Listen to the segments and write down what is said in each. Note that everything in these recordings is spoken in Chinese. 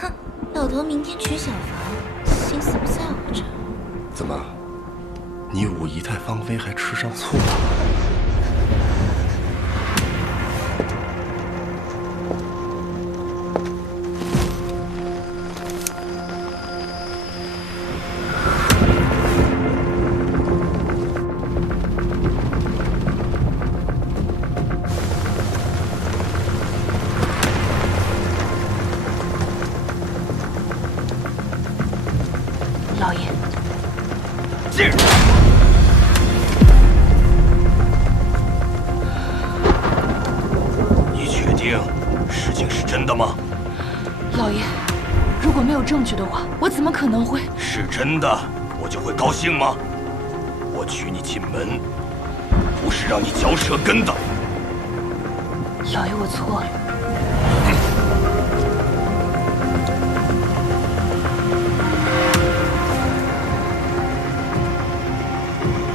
哼，老头明天娶小房，心思不在我这。怎么，你五姨太芳菲还吃上醋了？真的，我就会高兴吗？我娶你进门，不是让你嚼舌根的。老爷，我错了。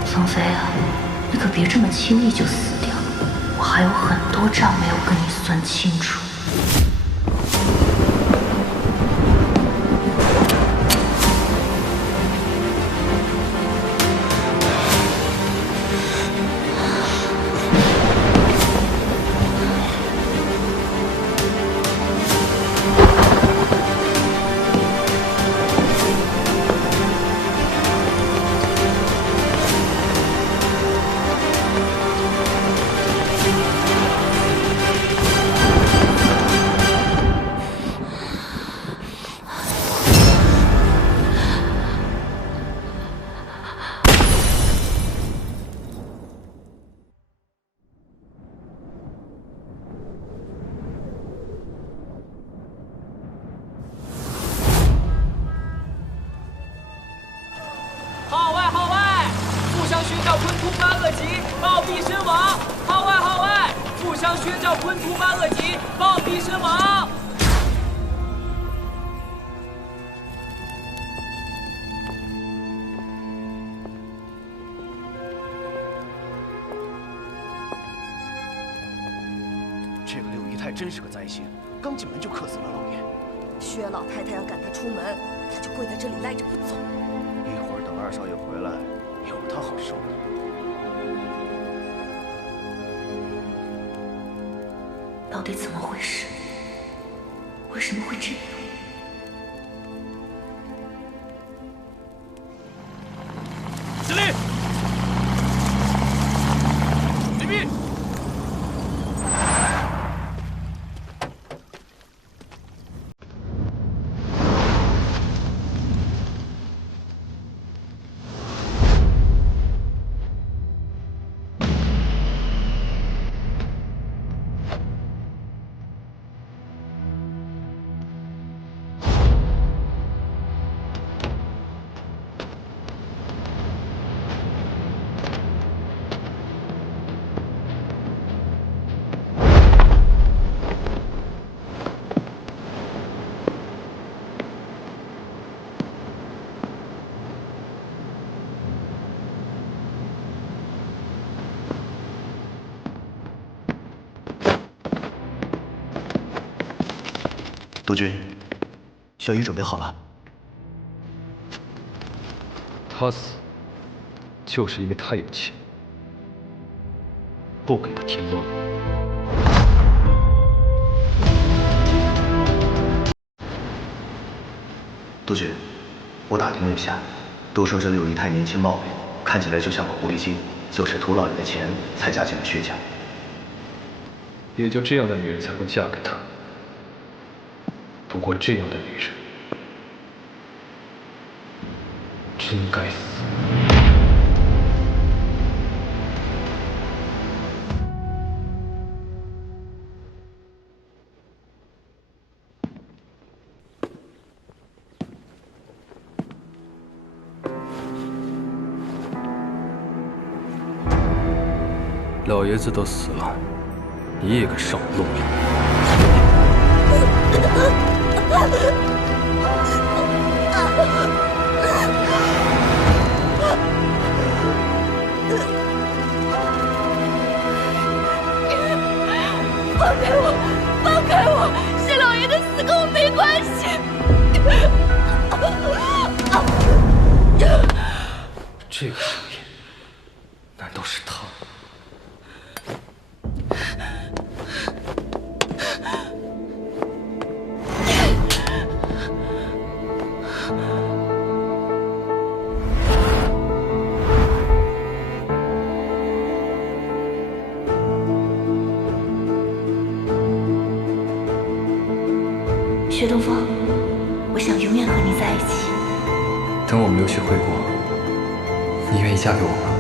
宋飞啊，你可别这么轻易就死掉，我还有很多账没有跟你算清楚。真是个灾星，刚进门就克死了老爷。薛老太太要赶他出门，他就跪在这里赖着不走。一会儿等二少爷回来，有他好受的。到底怎么回事？为什么会这样？督军，小鱼准备好了。他死，就是因为他有钱，不给他添乱。督军，我打听了一下，都说这柳姨太年轻貌美，看起来就像个狐狸精，就是图老爷的钱才嫁进了薛家。也就这样的女人才会嫁给他。不过这样的女人，真该死。老爷子都死了，你也敢上我露脸？这个声音，难道是他？薛东风，我想永远和你在一起。等我们留学回国，你愿意嫁给我吗？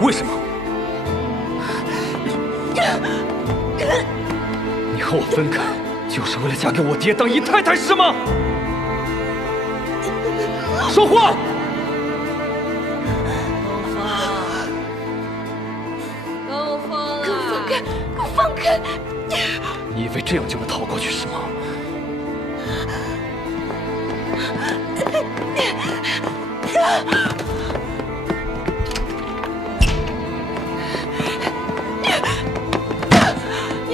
为什么？你和我分开，就是为了嫁给我爹当姨太太是吗？说话！东风，给我放开！给我放开！你以为这样就能逃过去是吗？你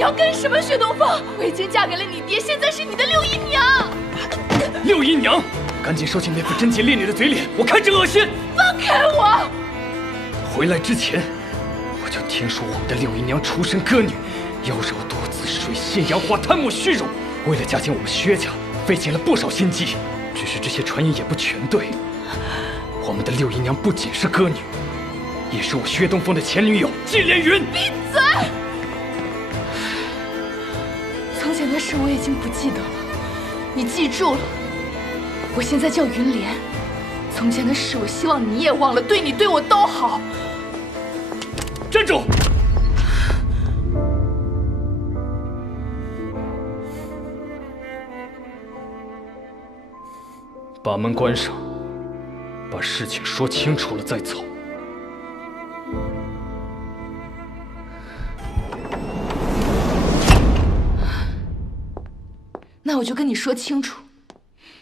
要干什么，薛东风？我已经嫁给了你爹，现在是你的六姨娘。六姨娘，赶紧收起那副贞洁烈女的嘴脸，我看着恶心。放开我！回来之前，我就听说我们的六姨娘出身歌女，妖娆多姿，水性杨花，贪慕虚荣。为了嫁进我们薛家，费尽了不少心机。只是这些传言也不全对。我们的六姨娘不仅是歌女，也是我薛东风的前女友季连云。闭嘴！的事我已经不记得了，你记住了。我现在叫云莲。从前的事，我希望你也忘了，对你对我都好。站住！把门关上，把事情说清楚了再走。我就跟你说清楚，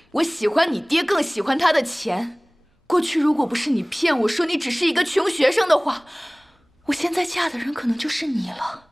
我喜欢你爹，更喜欢他的钱。过去如果不是你骗我说你只是一个穷学生的话，我现在嫁的人可能就是你了。